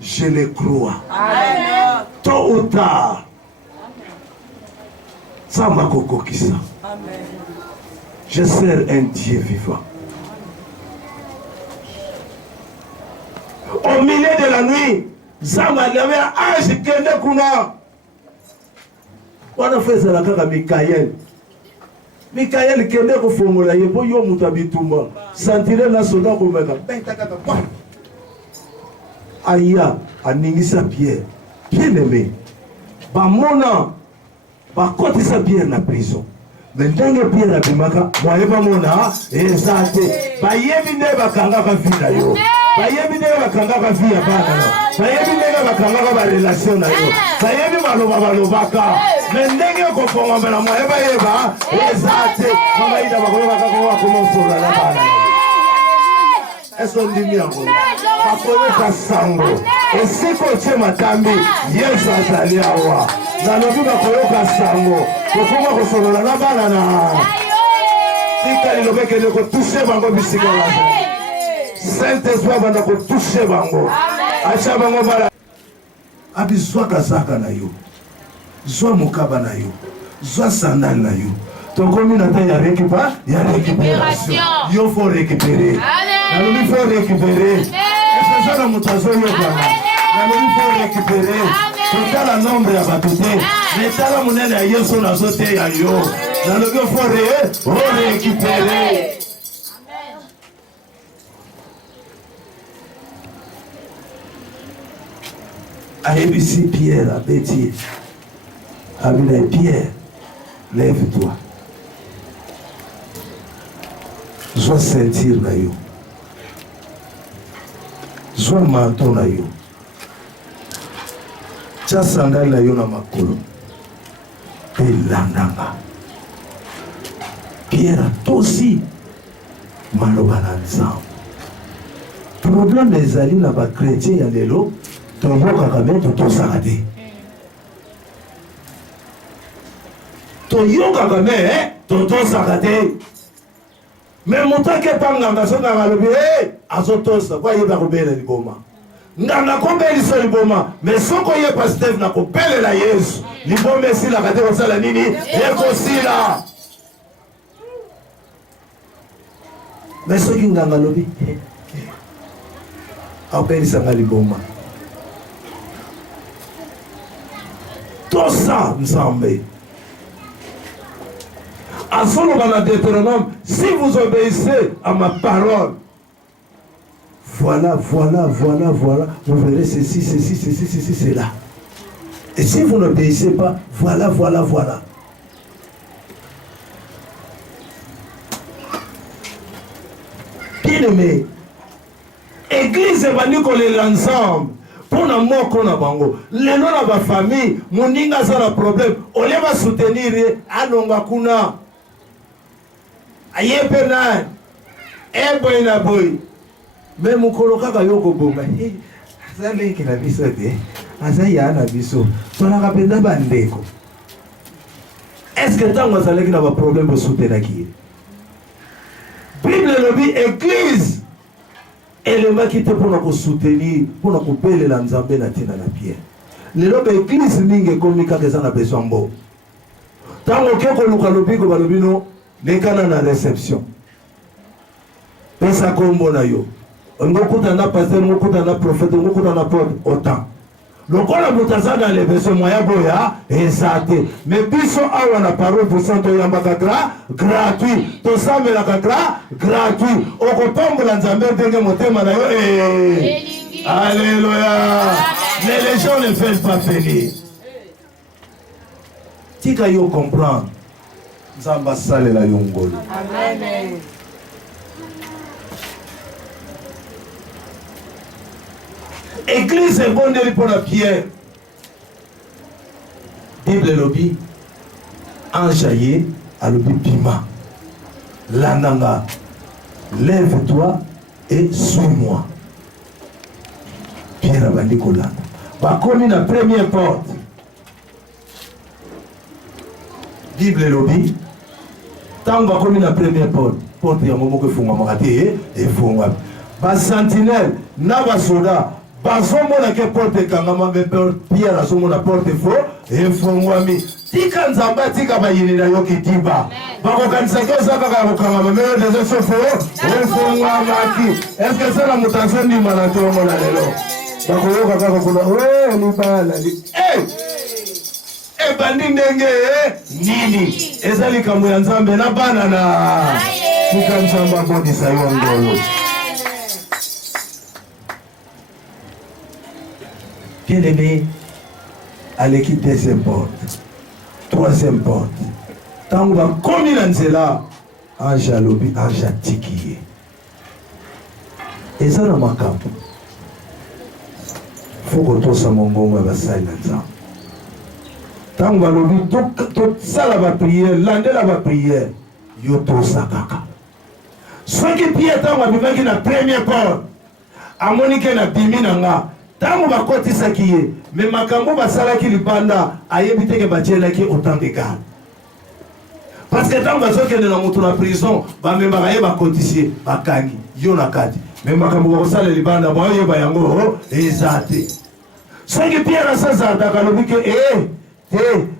Je le crois. Amen. Tôt ou tard, ça m'a coquissa. Je sers un Dieu vivant. Au milieu de la nuit, ça m'a dit, ah, je connais Kuna. On a fait ça avec Michael. Michael qui est au fond, il y a un peu de mutabitumba. Sentir la soda comme ça. Aya, aningisa Pierre. Bien aimé. Bamona, bakoti sa Pierre na prison. Maintenant Pierre na bimaka, moye bamona, ezate. Bayebi ne bakanga ka vida yo. Bayebi ne bakanga ka via bana yo. Bayebi ne bakanga ka relation na yo. Bayebi maloba balobaka. Maintenant ko fonga bana moye bayeba, ezate. Mama ida bakoloba ka ko akomosola na bana. Est-ce qu'on dit bien? Akoyoka sango. Esiko che matambi, Yesu azali awa. Na lobi bakoyoka sango. Kofuma kosolola na bana na. Tika lilobeke ne ko toucher bango bisika la. Saint-Esprit banda ko toucher bango. Acha bango bala. Abi zwa kazaka na yo. Zwa mukaba na yo. Zwa sandal na yo. Tokomi na ta ya récupération. Yo faut récupérer. Il faut récupérer. Est-ce que ça la mutation est là? Il faut récupérer. Tout le nombre de batutés. Mais ça la monnaie de Yesu na sauté ya yo. Dans le il faut récupérer. ABC Pierre, à Béti. Abina Pierre, lève-toi. Je dois sentir na yo. Zwa manto na yo. Tia sandali na yo na makolo. Elandanga. Pierre tosi maloba na nzambe. Problème ezali na ba chrétien ya lelo, toboka kameto tosaka te. Toyoka kame tosaka te. Mais mon temps que panganga so na lobi azotosa kwa yeba ko bela liboma nganga ko bela so liboma mais soko ye pasteur na ko bela la Yesu liboma sila kate ko sala nini eko sila mais so ki nganga lobi apeli sanga liboma tosa nzambe. À son nom, dans Deutéronome, si vous obéissez à ma parole, voilà, vous verrez ceci, cela. Et si vous n'obéissez pas, voilà. Bien-aimé, Église évangélique l'ensemble. Pour la mort qu'on a bango, les noms de ma famille, mon ninga ça un problème. On les va soutenir à Nongakuna. Aye pena boy na boy me mukoloka ka yoko bomba azale kina biso de azaya na biso tona kapenda bandeko. Est-ce que tango azale kina ba problème de soutenir qui Bible lobi église élément qui te pour nous soutenir pour nous beler la nzambe na tina na pierre le lobe église ninge komika que ça na besoin bo tango ke ko luka lobi ko balobino nekana na réception pesa kombo na yo ngokuta na pasteur ngokuta na prophète ngokuta na porte autant lokola mutaza dans les besoins moya boya ezate mais biso awa na parole pour santo yambaka gratuit to samelaka gratuit okopambola nzambe ndenge motema na yo alléluia mais les gens ne veulent pas venir tika yo comprendre nzambe asalela yo ngolu amen. Église est bonne pour la pierre. Bible lobby, enjaillé à lobby pima. Lananga, lève-toi et suis-moi. Pierre Abandi Kolanda. Bah, comme la première porte. Bible lobby, tant que comme la première porte, porte il y a un moment que faut m'arrêter et faut bah sentinelle, n'a soda. Bazomona ke porte kangama be Pierre azomona porte fo efongwami tika nzamba tika bayini na yoki tiba bako kanisa kosa kaka kokangama mero dezo sofo efongwamaki est-ce que ça la mutation ni manato mona lelo bako yoka kaka kuna ni bana bandi ndenge nini ezali kambo ya nzambe na bana na tika nzamba bodi sayo ngolo. Bien-aimé, à l'équipe deuxième porte, troisième porte. Tant qu'on va commis dans cela, en jalobi, en jatiki. Et ça, dans ma camp, il faut que tout ça, mon bon, va s'aller là-dedans. Tant qu'on va lobby, tout ça, la prière, l'année, la prière, yo tout ça, kaka. Ce qui pire, tant qu'on va vivre la première porte, à Monique, na bimi nanga. Tango bakotisa kiye mais makambo basala ki libanda ayebite ke bachela ki autant de garde parce que tango bazoke na mutu na prison ba memba ba yeba kotisier bakangi yo na kati mais makambo bakosala libanda ba yeba yango ezate songi Pierre sasa takalobike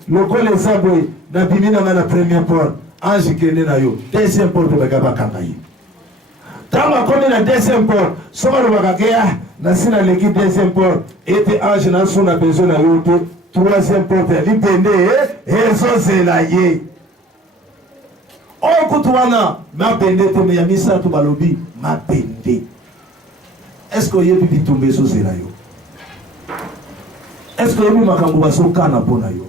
lokole sabwe na bimina na première porte ange kene na yo deuxième porte bakaba kangayi tango komi na deuxième porte sokalo bakakea na sina l'équipe deuxième porte était ange na son a besoin na yote troisième porte libende ezozela ye okutwana mabende te ya misatu balobi mabende est-ce que yebi bitumbe ezozela yo est-ce que yebi makambo basokana pona yo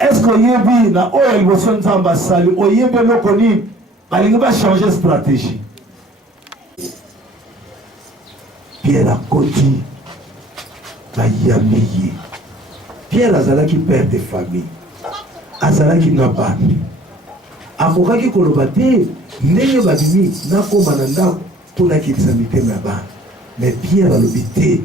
est-ce que yebi na oyo liboso nzamba sali oyebe loko nini balingi ba changer stratégie. Pierre a côté la yamiye. Pierre azalaki père de famille. Azalaki na bandi. Akokaki koloba te ndenge babimi nakoma na ndako mpona kitisa mitema ya bana. Mais Pierre alobi te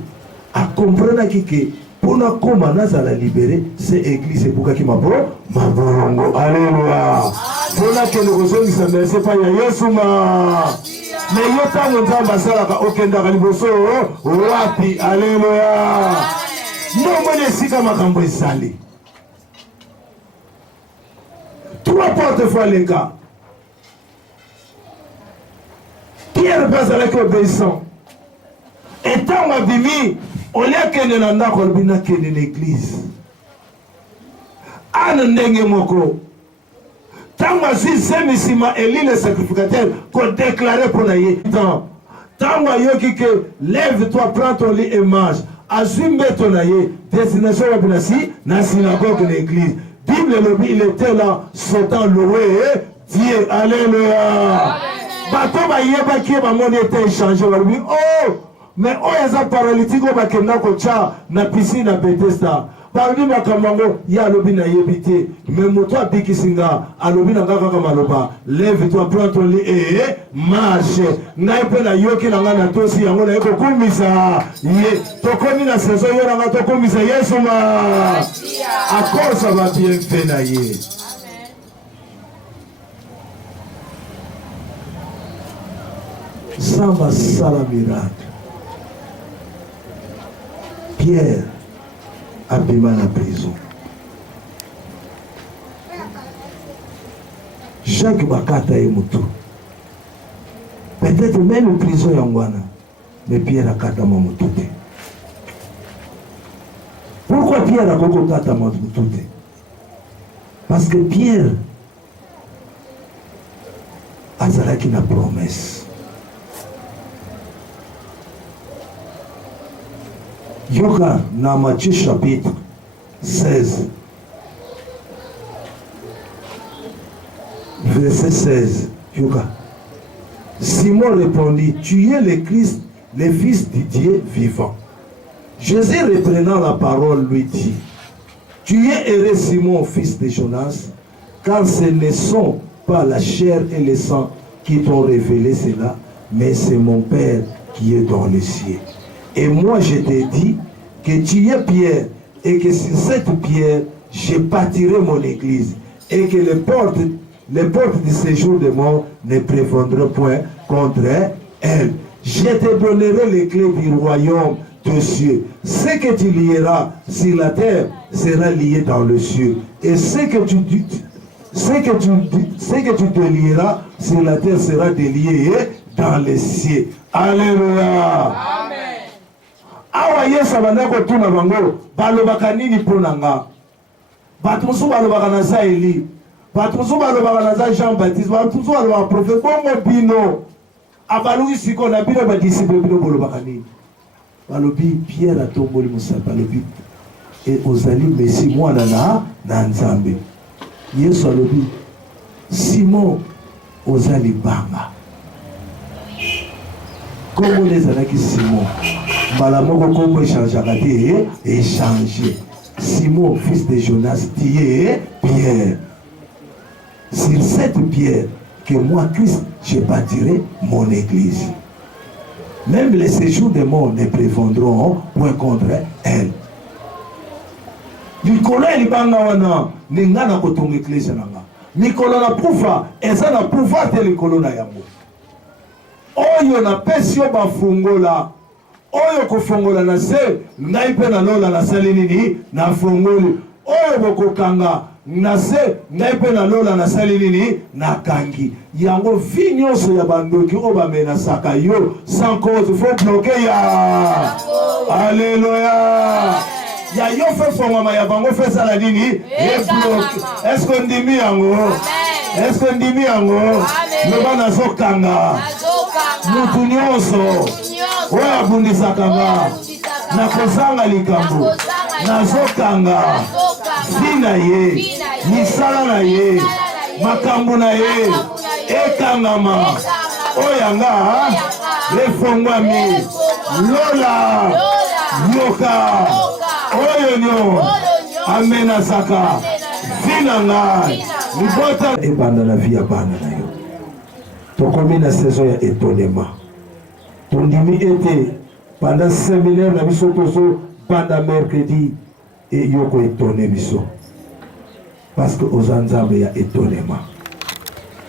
akomprenaki ke mpona koma nazala libéré c'est église ebukaki maborongo. Alléluia. Mpona kende kozongisa merci pa ya yesuma. Mais yo tango nzamba asalaka okendaka liboso wapi. Alléluia. Nomona esika makambo esali. Trois portes fois les gars. Pierre passe avec obéissant. Et tant que bimi, on est kende na ndako bina kende l'église. Ana ndenge moko. Tant que si semisima Élie le sacrificateur qu'on déclarait pour naïe. Tant que yoki que lève-toi, prends ton lit et marche. Assume ton naïe. Destination wabinasi na synagogue l'église. Bible il était là, sautant loué Dieu. Alléluia. Bato ba yeba ki ba monde était échangé. Oh, mais oh yeza paralytique ba kenda ko cha na piscine na Bethesda. Parmi makambango ya lobi na yebite. Mais moto abikisinga alobi na kaka maloba. Lève-toi, prends ton lit et marche. Na pe na yoki na ngana tosi yango na yeko kumisa. Ye tokomi na saison yo na ngato kumisa Yesu ma. À cause ça va bien faire naïe. Ça va ça la miracle. Pierre a bima la prison. Jacques Bakata et Moutou. Peut-être même en prison yangwana. Mais Pierre a kata Moutou. Pierre a kokokata matutute. Parce que Pierre azalaki na promesse. Yoka na Matthieu chapitre 16 verset 16. Yoka. Simon répondit, tu es le Christ, le Fils du Dieu vivant. Jésus reprenant la parole lui dit, tu es heureux Simon, fils de Jonas, car ce ne sont pas la chair et le sang qui t'ont révélé cela, mais c'est mon Père qui est dans les cieux. Et moi je t'ai dit que tu es Pierre, et que sur cette pierre, je bâtirai mon église, et que les portes du séjour des morts ne prévaudront point contre elle. Je te donnerai les clés du royaume des cieux. Ce que tu lieras sur la terre sera lié dans le ciel. Et ce que tu te lieras sur la terre sera délié dans les cieux. Alléluia. Amen. Awa Yesu abandako tuna bango balobaka nini ponanga. Batusu balobaka na za Eli. Batusu balobaka na za Jean-Baptiste. Batusu balobaka prophète bongo bino. Abaluki siko na bino ba disciple bino bolobaka nini. Balobi Pierre atomboli musapa balobi et ozali Messi mwana na Nzambe. Yesu alobi Simon ozali banga. Kombo nezalaki Simon. Mbala moko kombo échangeaka te échanger. Simon fils de Jonas tu es Pierre. Sur cette pierre que moi Christ je bâtirai mon église. Même les séjours des morts ne prévaudront point contre elle. Mikolo elibanga wana ninga na kotonga eklesi nanga. Mikolo na pufa eza na pufa te likolo na yango. Oyo na pesi yo bafungola. Oyo kofongola na se ngai pe na lola na sali nini na fongoli. Oyo bokokanga na se ngai pe na lola na sali nini na kangi. Yango vi nyonso ya bandoki oyo bamenasaka yo sans cause faut bloquer ya. Alléluia. Ya yo fe fongama ya bango fe sala nini est-ce qu'on ndimi yango est-ce qu'on ndimi yango loba nazokanga mutu nyonso oyo abundisaka nga na kozanga likambo nazokanga vi na ye misala na ye makambo na ye ekangama oyanga efongwami lola yoka oyo nyo amenasaka vina ngai libota ebanda na vie ya bana na yo. Tokomi na saison ya étonnement. Tondimi ete pendant séminaire na biso tozo banda mercredi et yoko étonné biso parce que oza nzambe ya étonnement.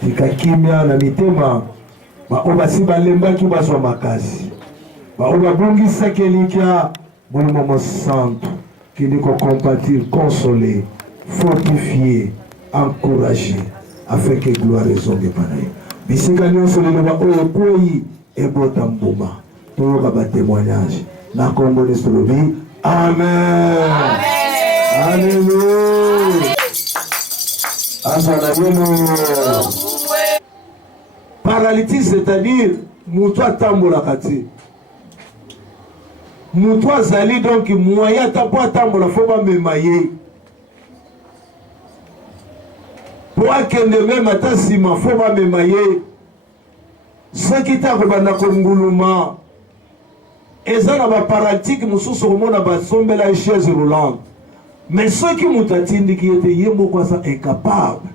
Tika kimia na mitema ba obasi balembaki bazwa makasi ba obabungisaki elikia Mon santo, qui nous compatir, consoler, fortifier, encourager, afin que gloire résonne par nous. Mais si nous sommes là, on et botamboma, tout le témoignage. Na Congo sur le vie. Amen. Alléluia. Alléluia. Paralytique, c'est-à-dire, moutoua tambola kati. Moutoua zali donc moyen tapo tambola faut pas me mailler. Pour akende même ata sima faut pas me mailler. Ce qui t'a kobanda konguluma. Eza na ba paralytique mususu komona ba sombela chaise roulante. Mais ceux qui moutatindi qui étaient yembo kwa ça incapable.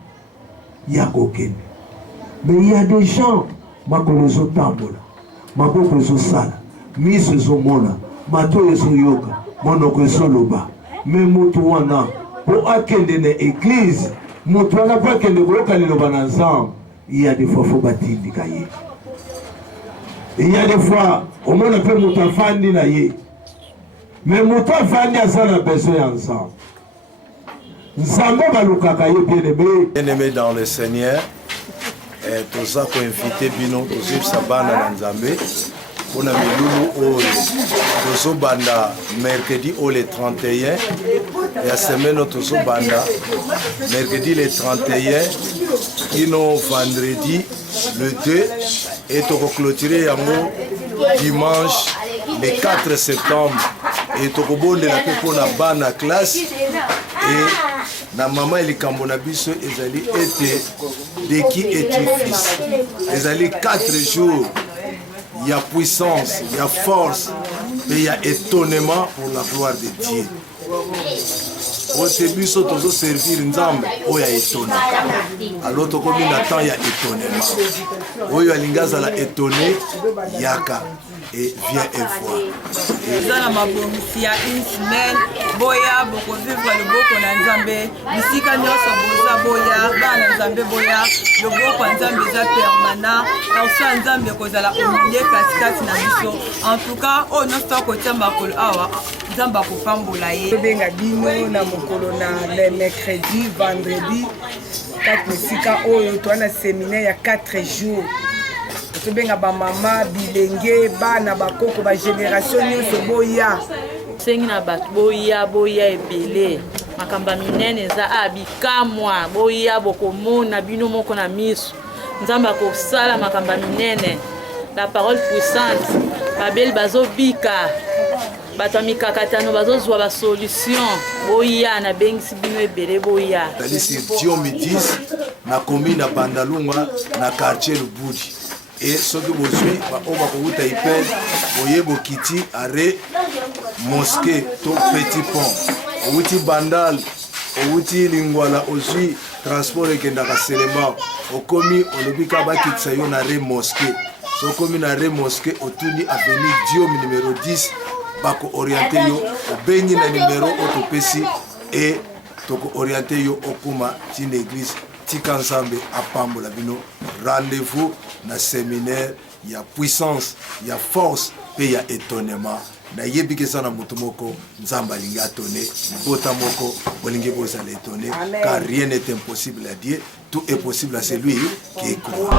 Ya kokende. Mais il y a des gens makolezo tambola. Maboko zo sala. Miso zo mona. Mato ezo yoka. Monoko ezo loba. Mais mutu wana pour akende ne église. Mutu wana pour akende koloka liloba na nzambe. Il y a des fois faut batindi kaye. Il y a des fois au moins on peut mutu afandi na ye. Mais mutu afandi a ça na besoin ensemble. Bien-aimés dans le Seigneur, tous ça pour inviter Bino, tous ça bana na Nzambe, On a mis Loulou au Banda mercredi au le 31 et la semaine au Banda mercredi le 31 et non vendredi le 2 et on clôturer dimanche le 4 septembre et on bonde la pour la bana classe et na maman et Kambona biso ezali été de qui est fils ezali 4 jours. Il y a puissance, il y a force, mais il y a étonnement pour la gloire de Dieu. Au début, nous avons servir Nzambe, il y a étonnement. Alors, comme il attend, il y a étonnement. Il y a l'ingaza la étonné, yaka, et viens et vois. Dans ma il y a une semaine, boya, beaucoup vivre le beau na Nzambe, bisika nyoso boza boya, bana Nzambe boya, le beau Nzambe za permanent, also Nzambe kozala umilier katikati na biso. En tout cas, on no stop kotia makolo awa, Nzamba kopambola ye. Benga bino na mokolo na le mercredi, vendredi, 4 bisika oyo to na séminaire ya 4 jours. Benga ba mama bilenge bana bakoko ba génération nyonso boya sengi na bato boya ebele makamba minene za abikamwa boya bokomona bino moko na miso Nzamba kosala makamba minene la parole puissante babeli bazobika bato mikakatano bazozwa ba solution boya na bengisi bino ebele boya dalisi Diomédis na commune na Bandalunga na quartier Lubudi. Et ce que vous suivez, on va vous taper, voyez vos kiti, arrêt, mosquée, tout petit pont. Outi bandal, outi lingwala, aussi transport et kendaka selema. Au commis, on le dit qu'à bakit sayon arrêt mosquée. So commis arrêt mosquée, autour de avenue Diom numéro 10, bako orienté yo, au béni na numéro autopécie et toko orienté yo au kuma tin église. Tika Nzambe apambola bino rendez-vous na séminaire il y a puissance il y a force et il y a étonnement na yebike sana mutu moko Nzamba linga étonné bota moko bolinge bozala étonné car rien n'est impossible à Dieu, tout est possible à celui qui croit.